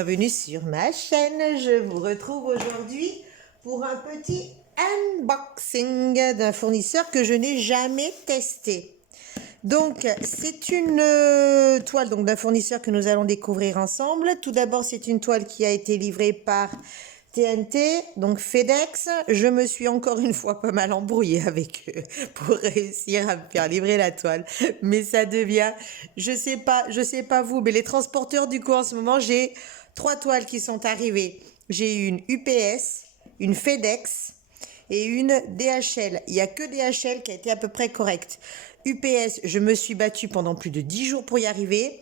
bienvenue sur ma chaîne. Je vous retrouve aujourd'hui pour un petit unboxing d'un fournisseur que je n'ai jamais testé. Donc, c'est une toile d'un fournisseur que nous allons découvrir ensemble. Tout d'abord, c'est une toile qui a été livrée par TNT, donc FedEx. Je me suis encore une fois pas mal embrouillée avec eux pour réussir à me faire livrer la toile. Mais ça devient, je sais pas vous, mais les transporteurs du coup en ce moment, j'ai 3 toiles qui sont arrivées. J'ai une UPS, une FedEx et une DHL. Il n'y a que DHL qui a été à peu près correcte. UPS, je me suis battue pendant plus de 10 jours pour y arriver.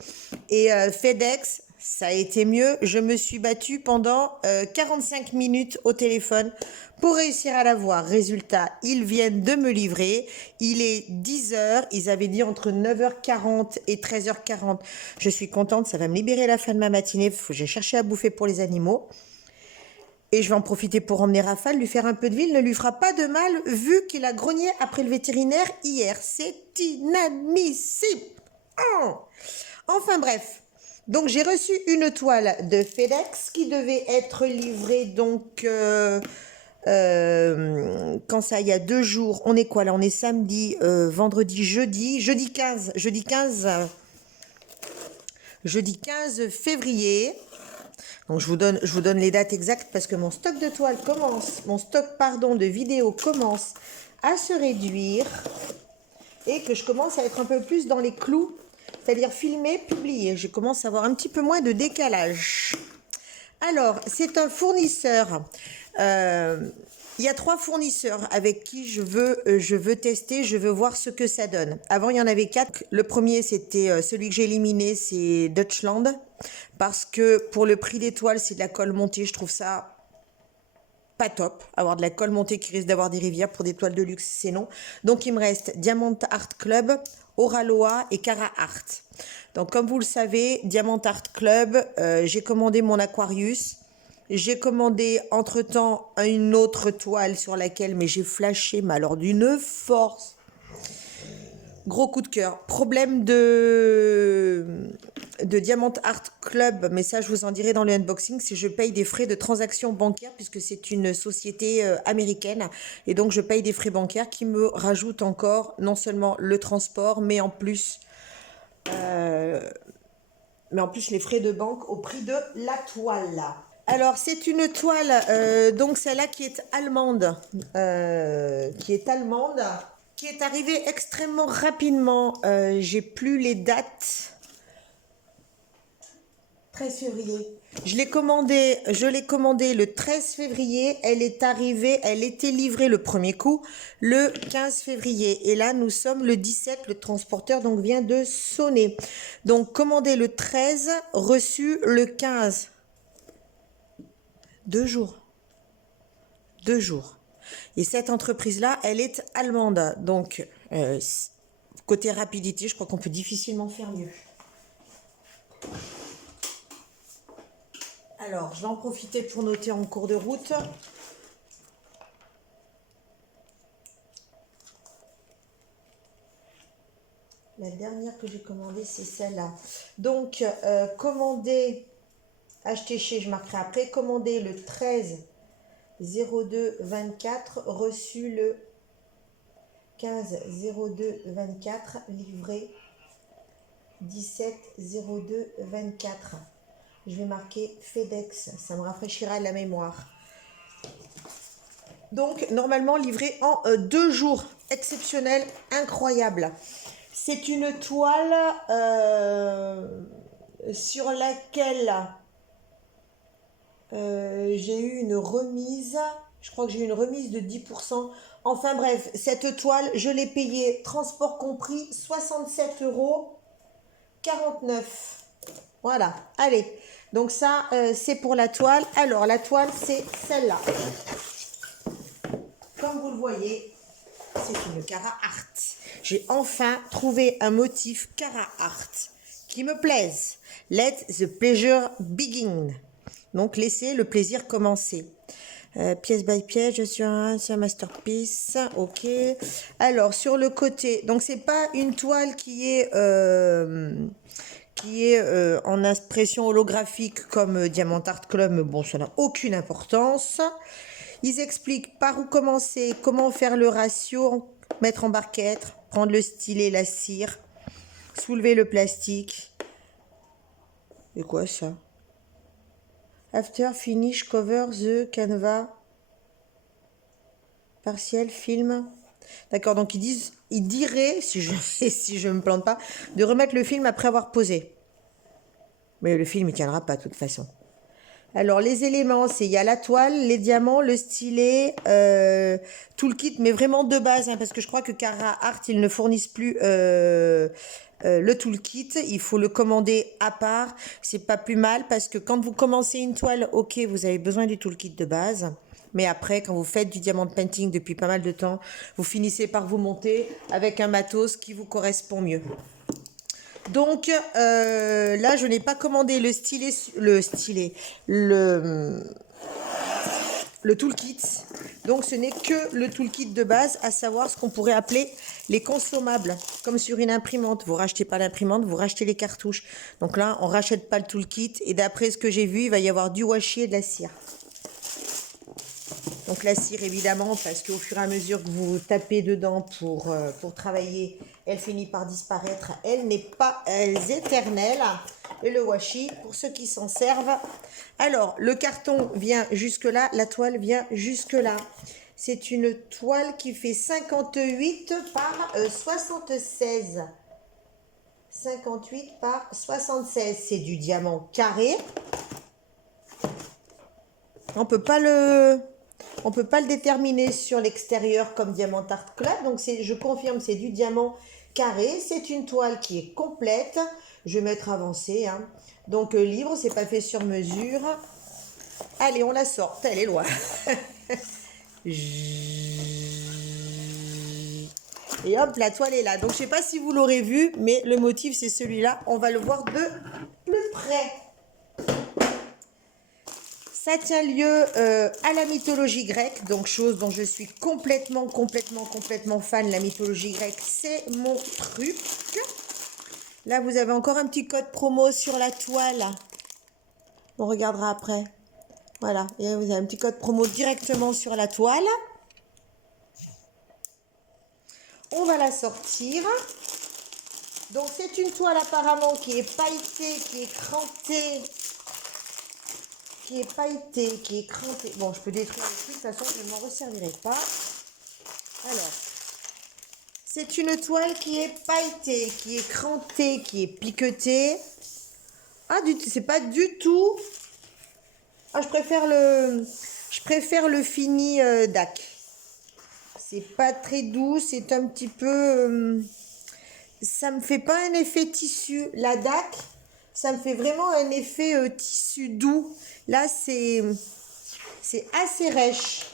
Et FedEx, ça a été mieux. Je me suis battue pendant 45 minutes au téléphone pour réussir à l'avoir. Résultat, ils viennent de me livrer. Il est 10 h. Ils avaient dit entre 9h40 et 13h40. Je suis contente, ça va me libérer la fin de ma matinée. J'ai cherché à bouffer pour les animaux. Et je vais en profiter pour emmener Rafale, lui faire un peu de ville, ne lui fera pas de mal vu qu'il a grogné après le vétérinaire hier. C'est inadmissible. Oh. Enfin bref, donc j'ai reçu une toile de FedEx qui devait être livrée donc quand ça, il y a 2 jours. On est quoi là? On est samedi, vendredi, jeudi 15 février. Donc je vous donne les dates exactes parce que mon stock de toiles de vidéos commence à se réduire et que je commence à être un peu plus dans les clous, c'est-à-dire filmer, publier. Je commence à avoir un petit peu moins de décalage. Alors, c'est un fournisseur. Il y a 3 fournisseurs avec qui je veux tester, je veux voir ce que ça donne. Avant, il y en avait 4. Le premier, c'était celui que j'ai éliminé, c'est Deutschland. Parce que pour le prix des toiles, c'est de la colle montée. Je trouve ça pas top. Avoir de la colle montée qui risque d'avoir des rivières pour des toiles de luxe, c'est non. Donc, il me reste Diamant Art Club, Oraloa et Cara Art. Donc, comme vous le savez, Diamant Art Club, j'ai commandé mon Aquarius. J'ai commandé entre-temps une autre toile sur laquelle, mais j'ai flashé, mais alors d'une force. Gros coup de cœur. Problème de Diamant Art Club, mais ça je vous en dirai dans le unboxing, c'est que je paye des frais de transaction bancaire puisque c'est une société américaine et donc je paye des frais bancaires qui me rajoutent encore non seulement le transport mais en plus les frais de banque au prix de la toile. Alors, c'est une toile, donc celle-là qui est allemande, qui est arrivée extrêmement rapidement. J'ai plus les dates. 13 février. Je l'ai commandée le 13 février. Elle est arrivée, elle était livrée le premier coup le 15 février. Et là, nous sommes le 17, le transporteur donc vient de sonner. Donc, commandé le 13, reçu le 15. 2 jours. 2 jours. Et cette entreprise-là, elle est allemande. Donc, côté rapidité, je crois qu'on peut difficilement faire mieux. Alors, je vais en profiter pour noter en cours de route. La dernière que j'ai commandée, c'est celle-là. Donc, acheté chez, je marquerai après, commandé le 13 02 24, reçu le 15 02 24, livré 17 02 24. Je vais marquer FedEx, ça me rafraîchira la mémoire. Donc, normalement livré en 2 jours. Exceptionnel, incroyable. C'est une toile sur laquelle j'ai eu une remise. Je crois que j'ai eu une remise de 10%. Enfin bref, cette toile, je l'ai payée, transport compris, 67,49 €. Voilà, allez. Donc ça, c'est pour la toile. Alors, la toile, c'est celle-là. Comme vous le voyez, c'est une Cara Art. J'ai enfin trouvé un motif Cara Art qui me plaise. Let the pleasure begin. Donc, laissez le plaisir commencer. Pièce by pièce, je suis un masterpiece. Ok. Alors, sur le côté, donc c'est pas une toile qui est qui est en impression holographique comme Diamant Art Club, mais bon, ça n'a aucune importance. Ils expliquent par où commencer, comment faire le ratio, mettre en barquette, prendre le stylet, la cire, soulever le plastique. C'est quoi ça? After finish cover the canvas. Partiel film. D'accord, donc ils diraient, si je me plante pas, de remettre le film après avoir posé. Mais le film, il tiendra pas de toute façon. Alors, les éléments, il y a la toile, les diamants, le stylet, tout le kit, mais vraiment de base, hein, parce que je crois que Cara Art, ils ne fournissent plus le toolkit. Il faut le commander à part. C'est pas plus mal, parce que quand vous commencez une toile, ok, vous avez besoin du toolkit de base. Mais après, quand vous faites du diamant painting depuis pas mal de temps, vous finissez par vous monter avec un matos qui vous correspond mieux. Donc là, je n'ai pas commandé le toolkit. Donc ce n'est que le toolkit de base, à savoir ce qu'on pourrait appeler les consommables. Comme sur une imprimante, vous rachetez pas l'imprimante, vous rachetez les cartouches. Donc là, on rachète pas le toolkit. Et d'après ce que j'ai vu, il va y avoir du washi et de la cire. Donc la cire, évidemment, parce qu'au fur et à mesure que vous tapez dedans pour travailler, elle finit par disparaître. Elle n'est pas éternelle. Et le washi, pour ceux qui s'en servent. Alors, le carton vient jusque-là, la toile vient jusque-là. C'est une toile qui fait 58 par 76. 58 par 76. C'est du diamant carré. On peut pas le déterminer sur l'extérieur comme Diamant Art Club. Donc, je confirme, c'est du diamant carré. C'est une toile qui est complète. Je vais mettre avancé. Hein. Donc, libre, c'est pas fait sur mesure. Allez, on la sort. Elle est loin. Et hop, la toile est là. Donc, je sais pas si vous l'aurez vu, mais le motif, c'est celui-là. On va le voir de plus près. Ça tient lieu à la mythologie grecque, donc chose dont je suis complètement fan. La mythologie grecque, c'est mon truc. Là, vous avez encore un petit code promo sur la toile. On regardera après. Voilà, et vous avez un petit code promo directement sur la toile. On va la sortir. Donc, c'est une toile apparemment qui est pailletée, qui est crantée. Qui est pailleté, qui est cranté. Bon, je peux détruire le truc, de toute façon, je ne m'en resservirai pas. Alors, c'est une toile qui est pailletée, qui est crantée, qui est piquetée. Ah, c'est pas du tout... Ah, je préfère le fini DAC. C'est pas très doux, c'est un petit peu... ça me fait pas un effet tissu. La DAC, ça me fait vraiment un effet tissu doux. Là, c'est assez rêche.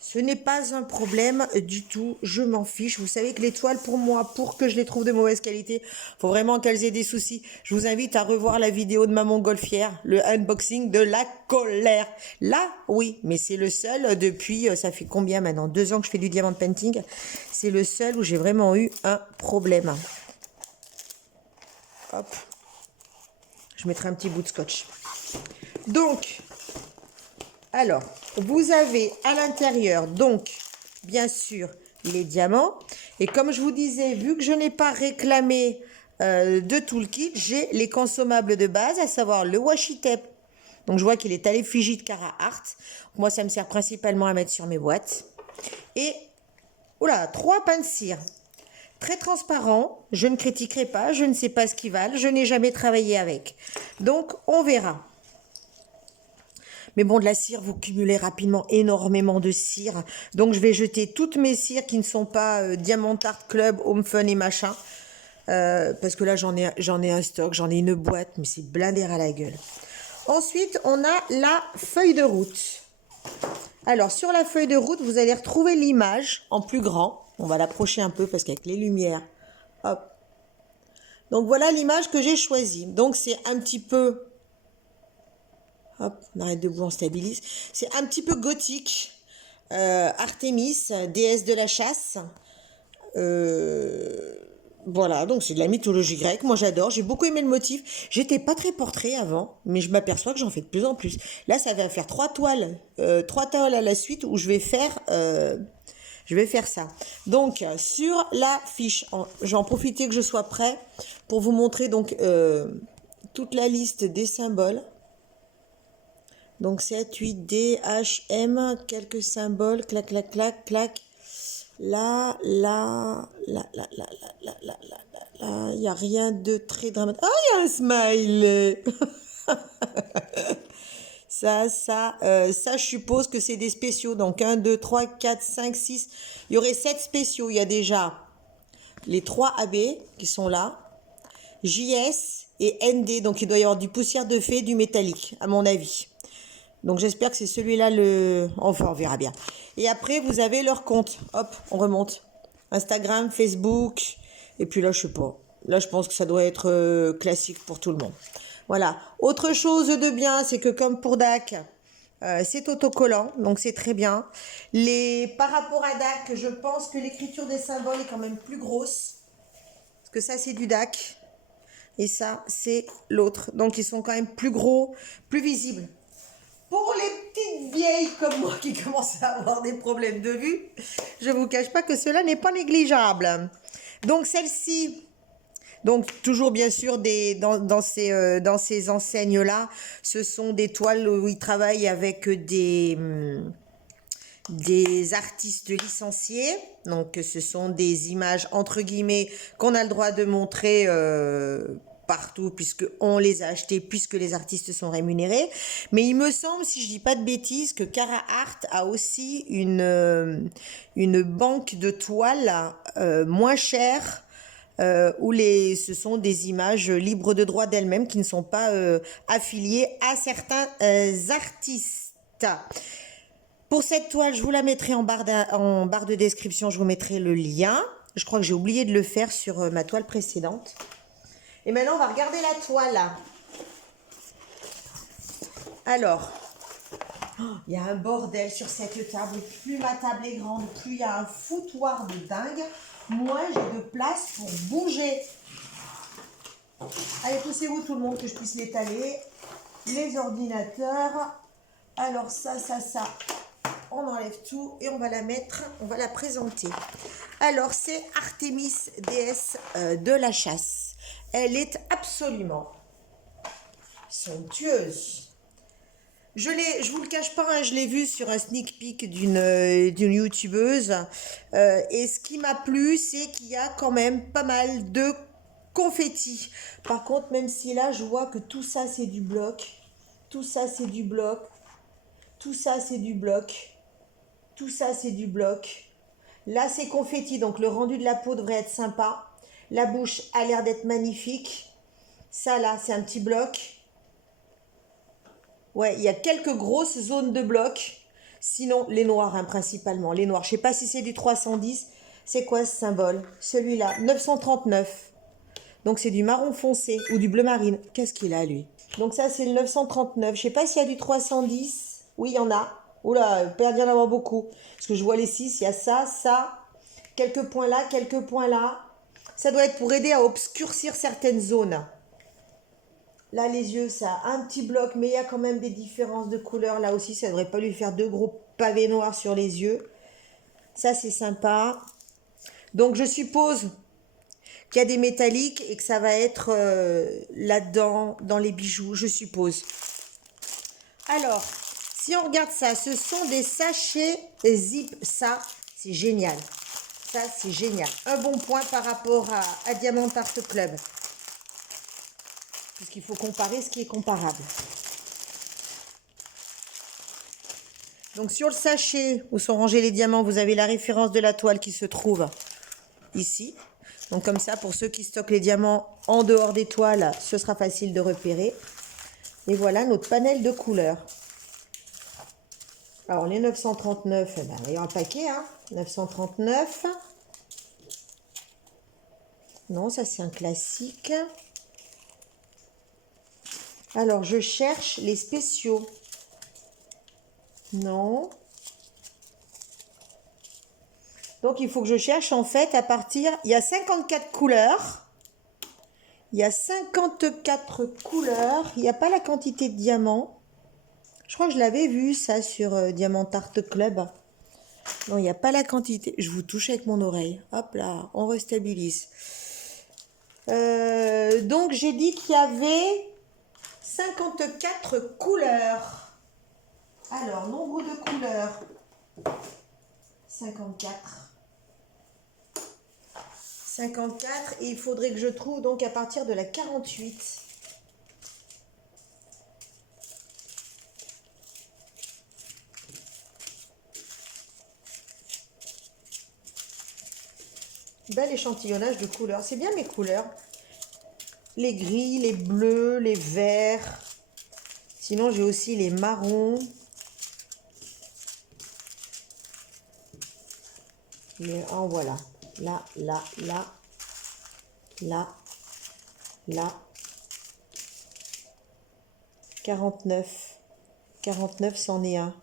Ce n'est pas un problème du tout. Je m'en fiche. Vous savez que les toiles, pour moi, pour que je les trouve de mauvaise qualité, faut vraiment qu'elles aient des soucis. Je vous invite à revoir la vidéo de ma montgolfière, le unboxing de la colère. Là, oui, mais c'est le seul depuis, ça fait combien maintenant? 2 ans que je fais du diamant painting. C'est le seul où j'ai vraiment eu un problème. Hop. Je mettrai un petit bout de scotch. Donc, alors, vous avez à l'intérieur, donc, bien sûr, les diamants. Et comme je vous disais, vu que je n'ai pas réclamé de toolkit, j'ai les consommables de base, à savoir le washi tape. Donc, je vois qu'il est à l'effigie de Cara Art. Moi, ça me sert principalement à mettre sur mes boîtes. Et, oula, 3 pains de cire. Très transparent, je ne critiquerai pas, je ne sais pas ce qu'ils valent, je n'ai jamais travaillé avec. Donc, on verra. Mais bon, de la cire, vous cumulez rapidement énormément de cire. Donc, je vais jeter toutes mes cires qui ne sont pas Diamant Art Club, Home Fun et machin. Parce que là, j'en ai un stock, j'en ai une boîte, mais c'est blindé à la gueule. Ensuite, on a la feuille de route. Alors, sur la feuille de route, vous allez retrouver l'image en plus grand. On va l'approcher un peu parce qu'avec les lumières, hop. Donc, voilà l'image que j'ai choisie. Donc, c'est un petit peu... Hop, on arrête de on stabilise. C'est un petit peu gothique. Artémis, déesse de la chasse. Voilà, donc c'est de la mythologie grecque. Moi, j'adore. J'ai beaucoup aimé le motif. J'étais pas très portrait avant, mais je m'aperçois que j'en fais de plus en plus. Là, ça va faire trois toiles à la suite où je vais faire ça. Donc, sur la fiche, je vais en profiter que je sois prêt pour vous montrer donc toute la liste des symboles. Donc 7, 8, D, H, M, quelques symboles, clac, clac, clac, clac. Là, il n'y a rien de très dramatique. Ah, il y a un smile. Ça, je suppose que c'est des spéciaux. Donc 1, 2, 3, 4, 5, 6. Il y aurait 7 spéciaux. Il y a déjà les 3 AB qui sont là. JS et ND. Donc il doit y avoir du poussière de fée, du métallique, à mon avis. Donc j'espère que c'est celui-là Enfin, on verra bien. Et après, vous avez leur compte. Hop, on remonte. Instagram, Facebook. Et puis là, je sais pas. Là, je pense que ça doit être classique pour tout le monde. Voilà. Autre chose de bien, c'est que comme pour DAC, c'est autocollant. Donc c'est très bien. Par rapport à DAC, je pense que l'écriture des symboles est quand même plus grosse. Parce que ça, c'est du DAC. Et ça, c'est l'autre. Donc ils sont quand même plus gros, plus visibles. Pour les petites vieilles comme moi qui commencent à avoir des problèmes de vue, je ne vous cache pas que cela n'est pas négligeable. Donc celle-ci, donc toujours bien sûr dans ces enseignes-là, ce sont des toiles où ils travaillent avec des artistes licenciés. Donc ce sont des images entre guillemets qu'on a le droit de montrer partout puisque on les a achetées, puisque les artistes sont rémunérés. Mais il me semble, si je dis pas de bêtises, que Cara Art a aussi une banque de toiles moins chères où ce sont des images libres de droit d'elles-mêmes qui ne sont pas affiliées à certains artistes. Pour cette toile, je vous la mettrai en barre de description, je vous mettrai le lien. Je crois que j'ai oublié de le faire sur ma toile précédente. Et maintenant, on va regarder la toile. Alors, il y a un bordel sur cette table. Plus ma table est grande, plus il y a un foutoir de dingue. Moins j'ai de place pour bouger. Allez, poussez-vous tout le monde que je puisse l'étaler. Les ordinateurs. Alors ça. On enlève tout et on va la présenter. Alors, c'est Artémis, déesse de la chasse. Elle est absolument somptueuse. Je vous le cache pas, hein, je l'ai vue sur un sneak peek d'une youtubeuse. Et ce qui m'a plu, c'est qu'il y a quand même pas mal de confettis. Par contre, même si là, je vois que tout ça, c'est du bloc. Tout ça, c'est du bloc. Tout ça, c'est du bloc. Tout ça, c'est du bloc. Là, c'est confetti, donc le rendu de la peau devrait être sympa. La bouche a l'air d'être magnifique. Ça, là, c'est un petit bloc. Ouais, il y a quelques grosses zones de bloc. Sinon, les noirs, hein, principalement. Les noirs. Je ne sais pas si c'est du 310. C'est quoi ce symbole? Celui-là, 939. Donc, c'est du marron foncé ou du bleu marine. Qu'est-ce qu'il a, lui? Donc, ça, c'est le 939. Je ne sais pas s'il y a du 310. Oui, il y en a. Oula, il peut y en avoir beaucoup. Parce que je vois les 6, il y a ça, quelques points là, quelques points là. Ça doit être pour aider à obscurcir certaines zones. Là, les yeux, ça a un petit bloc, mais il y a quand même des différences de couleurs. Là aussi, ça ne devrait pas lui faire deux gros pavés noirs sur les yeux. Ça, c'est sympa. Donc, je suppose qu'il y a des métalliques et que ça va être là-dedans, dans les bijoux, je suppose. Alors, si on regarde ça, ce sont des sachets zip. Ça, c'est génial. Ça, c'est génial. Un bon point par rapport à Diamant Art Club. Puisqu'il faut comparer ce qui est comparable. Donc, sur le sachet où sont rangés les diamants, vous avez la référence de la toile qui se trouve ici. Donc, comme ça, pour ceux qui stockent les diamants en dehors des toiles, ce sera facile de repérer. Et voilà notre panel de couleurs. Alors, les 939, ben, il y a un paquet, hein. 939. Non, ça, c'est un classique. Alors, je cherche les spéciaux. Non. Donc, il faut que je cherche en fait à partir... Il y a 54 couleurs. Il y a 54 couleurs. Il n'y a pas la quantité de diamants. Je crois que je l'avais vu ça sur Diamant Art Club. Non, il n'y a pas la quantité. Je vous touche avec mon oreille. Hop là, on restabilise. Donc, j'ai dit qu'il y avait 54 couleurs. Alors, nombre de couleurs. 54. 54. Et il faudrait que je trouve donc à partir de la 48. Bel échantillonnage de couleurs. C'est bien mes couleurs. Les gris, les bleus, les verts. Sinon, j'ai aussi les marrons. En voilà. Là, là, là. Là. Là. 49. 49, c'en est un.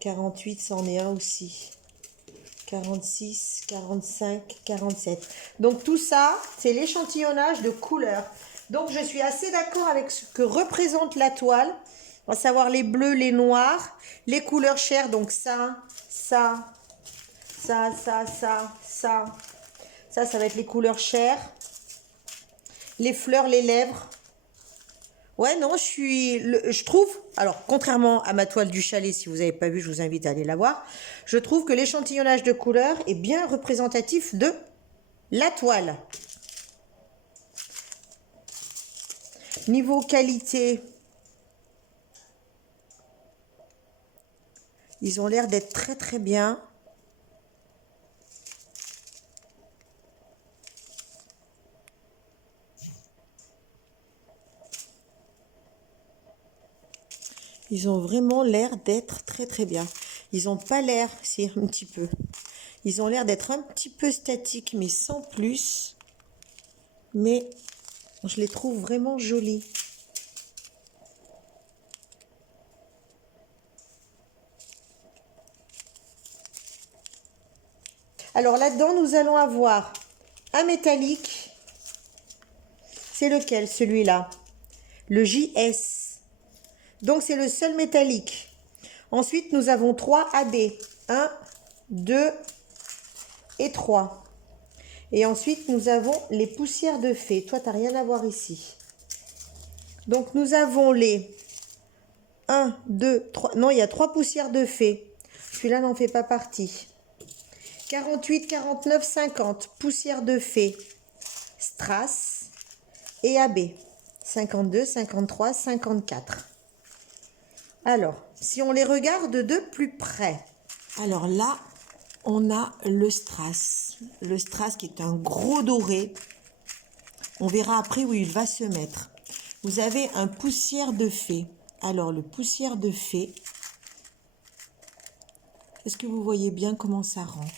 48, c'en est un aussi. 46, 45, 47. Donc tout ça, c'est l'échantillonnage de couleurs. Donc je suis assez d'accord avec ce que représente la toile, à savoir les bleus, les noirs, les couleurs chères, donc ça, ça, ça, ça, ça, ça. Ça va être les couleurs chères. Les fleurs, les lèvres. Ouais, non, je trouve, alors contrairement à ma toile du chalet, si vous n'avez pas vu, je vous invite à aller la voir. Je trouve que l'échantillonnage de couleurs est bien représentatif de la toile. Niveau qualité, ils ont l'air d'être très très bien. Ils ont vraiment l'air d'être très très bien. Ils n'ont pas l'air, si un petit peu. Ils ont l'air d'être un petit peu statiques, mais sans plus. Mais je les trouve vraiment jolis. Alors là-dedans, nous allons avoir un métallique. C'est lequel, celui-là? Le JS. Donc, c'est le seul métallique. Ensuite, nous avons 3 AB. 1, 2 et 3. Et ensuite, nous avons les poussières de fée. Toi, tu n'as rien à voir ici. Donc, nous avons les 1, 2, 3. Non, il y a 3 poussières de fée. Celui-là n'en fait pas partie. 48, 49, 50. Poussières de fée. Strass et AB. 52, 53, 54. Alors, si on les regarde de plus près. Alors là, on a le strass. Le strass qui est un gros doré. On verra après où il va se mettre. Vous avez un poussière de fée. Alors, le poussière de fée. Est-ce que vous voyez bien comment ça rend?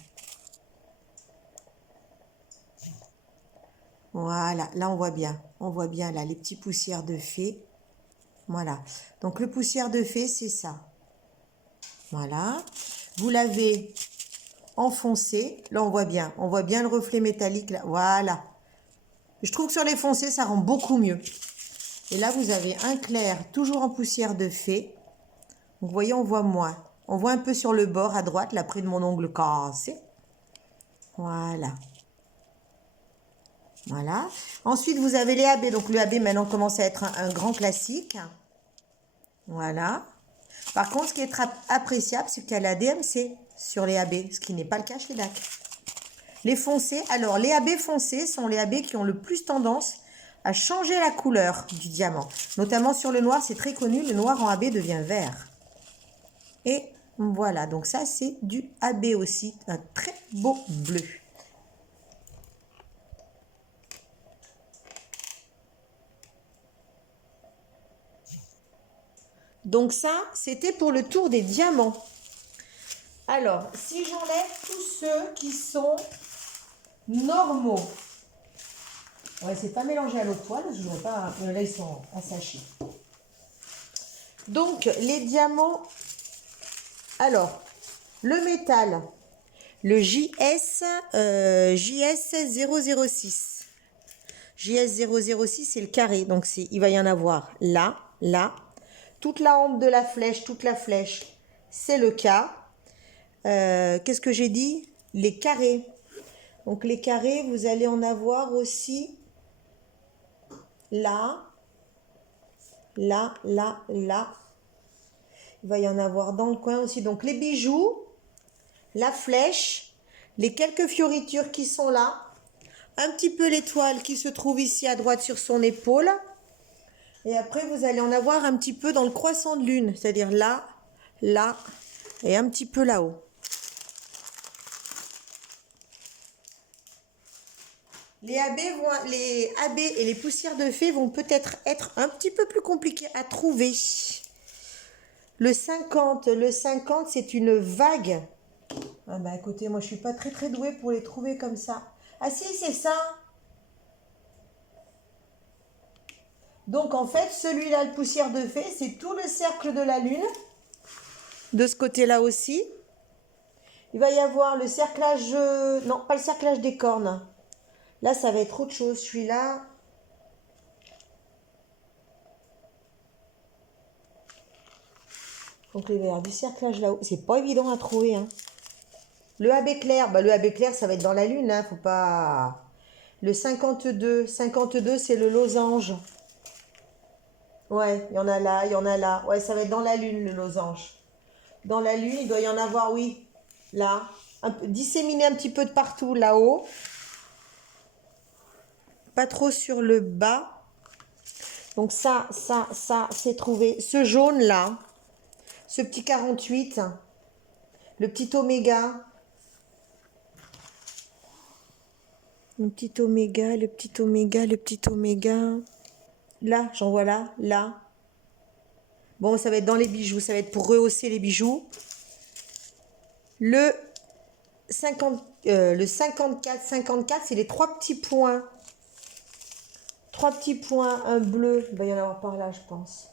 Voilà, là on voit bien. On voit bien là les petits poussières de fée. Voilà. Donc le poussière de fée, c'est ça. Voilà. Vous l'avez enfoncé. Là, on voit bien. On voit bien le reflet métallique. Là. Voilà. Je trouve que sur les foncés, ça rend beaucoup mieux. Et là, vous avez un clair, toujours en poussière de fée. Donc, vous voyez, on voit moins. On voit un peu sur le bord à droite, là, près de mon ongle cassé. Voilà. Voilà. Ensuite, vous avez les AB. Donc, le AB, maintenant, commence à être un grand classique. Voilà. Par contre, ce qui est appréciable, c'est qu'il y a la DMC sur les AB, ce qui n'est pas le cas chez DAC. Les foncés, alors les AB foncés sont les AB qui ont le plus tendance à changer la couleur du diamant. Notamment sur le noir, c'est très connu, le noir en AB devient vert. Et voilà, donc ça c'est du AB aussi, un très beau bleu. Donc ça, c'était pour le tour des diamants. Alors, si j'enlève tous ceux qui sont normaux. Ouais, c'est pas mélangé à l'eau de toile, je ne voudrais pas. Là, ils sont assachés. Donc, les diamants. Alors, le métal. le JS 006. JS 006, c'est le carré. Donc, il va y en avoir là, là. Toute la hampe de la flèche, toute la flèche, c'est le cas. Qu'est-ce que j'ai dit? Les carrés. Donc, les carrés, vous allez en avoir aussi là, là, là, là. Il va y en avoir dans le coin aussi. Donc, les bijoux, la flèche, les quelques fioritures qui sont là, un petit peu l'étoile qui se trouve ici à droite sur son épaule. Et après, vous allez en avoir un petit peu dans le croissant de lune, c'est-à-dire là, là et un petit peu là-haut. Les AB et les poussières de fée vont peut-être être un petit peu plus compliqués à trouver. Le 50, c'est une vague. Ah bah écoutez, moi je suis pas très douée pour les trouver comme ça. Ah si, c'est ça. Donc en fait, celui-là, le poussière de fée, c'est tout le cercle de la lune. De ce côté-là aussi. Il va y avoir le cerclage... non, pas le cerclage des cornes. Là, ça va être autre chose. Celui-là... Donc il va y avoir du cerclage là-haut. C'est pas évident à trouver. Hein. Le AB clair, bah, le AB clair, ça va être dans la lune. Hein. Faut pas... Le 52, c'est le losange. Ouais, il y en a là, il y en a là. Ouais, ça va être dans la lune, le losange. Dans la lune, il doit y en avoir, oui, là. Disséminé un petit peu de partout, là-haut. Pas trop sur le bas. Donc ça, c'est trouvé. Ce jaune-là, ce petit 48, le petit oméga. Le petit oméga, le petit oméga, le petit oméga. Là, j'en vois là, là. Bon, ça va être dans les bijoux, ça va être pour rehausser les bijoux. Le 54, c'est les trois petits points. Trois petits points, un bleu. Il va y en avoir par là, je pense.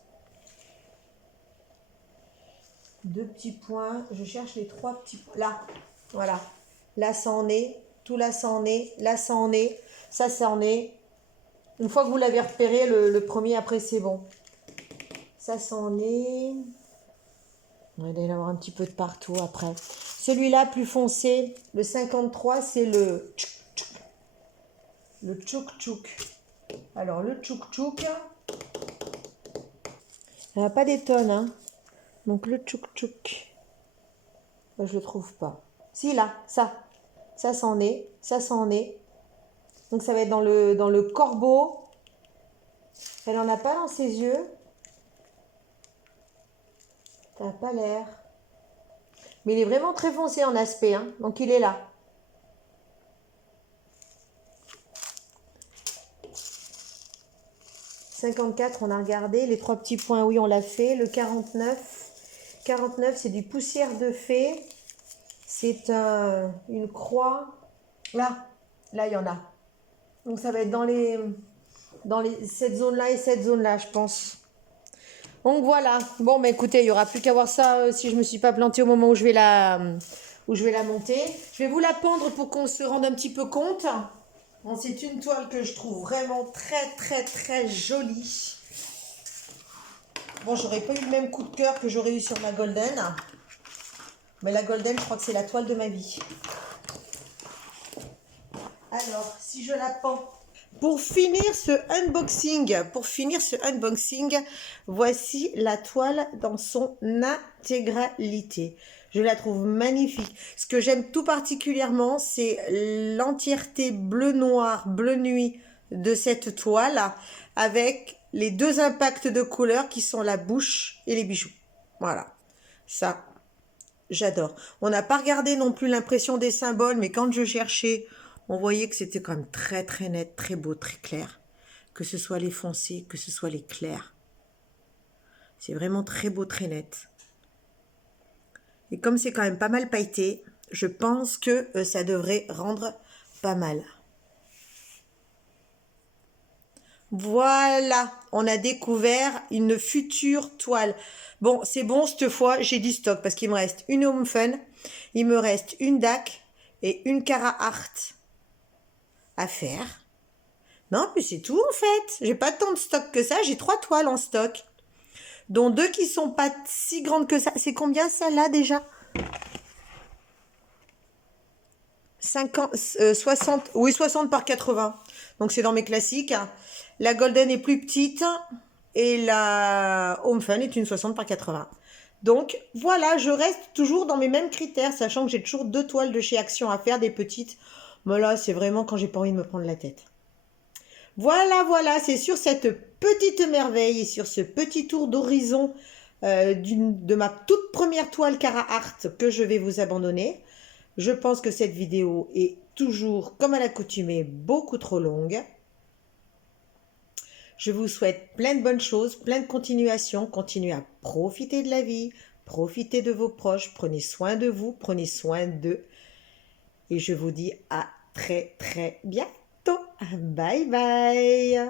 Deux petits points. Je cherche les trois petits points. Là, voilà. Là, ça en est. Tout là, ça en est. Là, ça en est. Ça en est. Une fois que vous l'avez repéré, le premier, après, c'est bon. Ça en est. On va y en avoir un petit peu de partout après. Celui-là, plus foncé, le 53, c'est le tchouk-tchouk. Alors, le tchouk-tchouk, il n'y a pas des tonnes. Hein. Donc, le tchouk-tchouk, je ne le trouve pas. Si, là, ça en est. Ça en est. Donc, ça va être dans le corbeau. Elle n'en a pas dans ses yeux. Ça n'a pas l'air. Mais il est vraiment très foncé en aspect. Hein. Donc, il est là. « 54, on a regardé. Les trois petits points, oui, on l'a fait. Le 49. 49, c'est du poussière de fée. C'est une croix. Là, il y en a. Donc, ça va être dans cette zone-là et cette zone-là, je pense. Donc, voilà. Bon, mais écoutez, il n'y aura plus qu'à voir ça si je ne me suis pas plantée au moment où je vais la monter. Je vais vous la pendre pour qu'on se rende un petit peu compte. Bon, c'est une toile que je trouve vraiment très jolie. Bon, j'aurais pas eu le même coup de cœur que j'aurais eu sur ma Golden. Mais la Golden, je crois que c'est la toile de ma vie. Alors, si je la pends. Pour finir ce unboxing, voici la toile dans son intégralité. Je la trouve magnifique. Ce que j'aime tout particulièrement, c'est l'entièreté bleu-noir, bleu-nuit de cette toile avec les deux impacts de couleurs qui sont la bouche et les bijoux. Voilà, ça, j'adore. On n'a pas regardé non plus l'impression des symboles, mais quand je cherchais, on voyait que c'était quand même très net, très beau, très clair. Que ce soit les foncés, que ce soit les clairs. C'est vraiment très beau, très net. Et comme c'est quand même pas mal pailleté, je pense que ça devrait rendre pas mal. Voilà, on a découvert une future toile. Bon, c'est bon, cette fois, j'ai du stock parce qu'il me reste une Home Fun, il me reste une DAC, et une Carhartt à faire. Non, puis c'est tout en fait. J'ai pas tant de stock que ça. J'ai 3 toiles en stock, dont 2 qui sont pas si grandes que ça. C'est combien celle-là déjà? 50, 60, oui 60 par 80. Donc c'est dans mes classiques. La Golden est plus petite et la Home Fun est une 60 par 80. Donc voilà, je reste toujours dans mes mêmes critères, sachant que j'ai toujours 2 toiles de chez Action à faire, des petites. Mais là, c'est vraiment quand j'ai pas envie de me prendre la tête. Voilà, voilà, c'est sur cette petite merveille et sur ce petit tour d'horizon de ma toute première toile Carhartt que je vais vous abandonner. Je pense que cette vidéo est toujours, comme à l'accoutumée, beaucoup trop longue. Je vous souhaite plein de bonnes choses, plein de continuation. Continuez à profiter de la vie, profitez de vos proches, prenez soin de vous, prenez soin d'eux. Et je vous dis à très très bientôt. Bye bye.